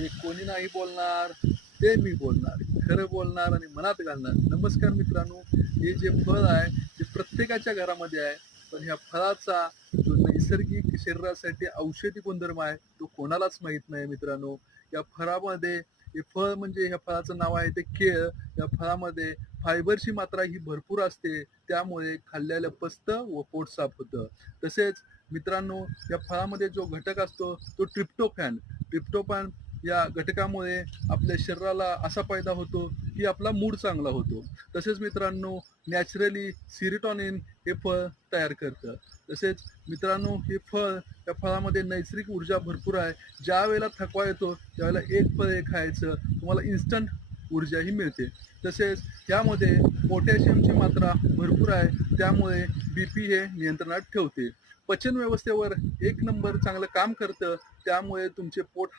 जे कोणी नाही बोलणार ते मी बोलणार, खरं बोलणार आणि मनात घालणार. नमस्कार मित्रांनो, हे जे फळ आहे ते प्रत्येकाच्या घरामध्ये आहे, पण ह्या फळाचा जो नैसर्गिक शरीरासाठी औषधी गुणधर्म आहे तो कोणालाच माहित नाही मित्रांनो. या फळामध्ये हे फळ म्हणजे ह्या फळाचं नाव आहे ते केळ. या फळामध्ये फायबरची मात्रा ही भरपूर असते, त्यामुळे खाल्ल्याला पचतं व पोट साफ होतं. तसेच मित्रांनो, या फळामध्ये जो घटक असतो तो ट्रिप्टोफॅन या घटकामुळे आपल्या शरीराला असा फायदा होतो की आपला मूड चांगला होतो. तसेच मित्रांनो, नॅचरली सिरोटोनिन हे फळ तयार करतं. तसेच मित्रांनो, हे फळ त्या फळामध्ये नैसर्गिक ऊर्जा भरपूर आहे. ज्या वेळेला थकवा येतो त्यावेळेला एक फळ हे खायचं, तुम्हाला इन्स्टंट ऊर्जाही मिळते. तसेच यामध्ये पोटॅशियमची मात्रा भरपूर आहे, त्यामुळे बीपी हे नियंत्रणात ठेवते. पचन व्यवस्थेवर एक नंबर चांगलं काम करतं, त्यामुळे तुमचे पोट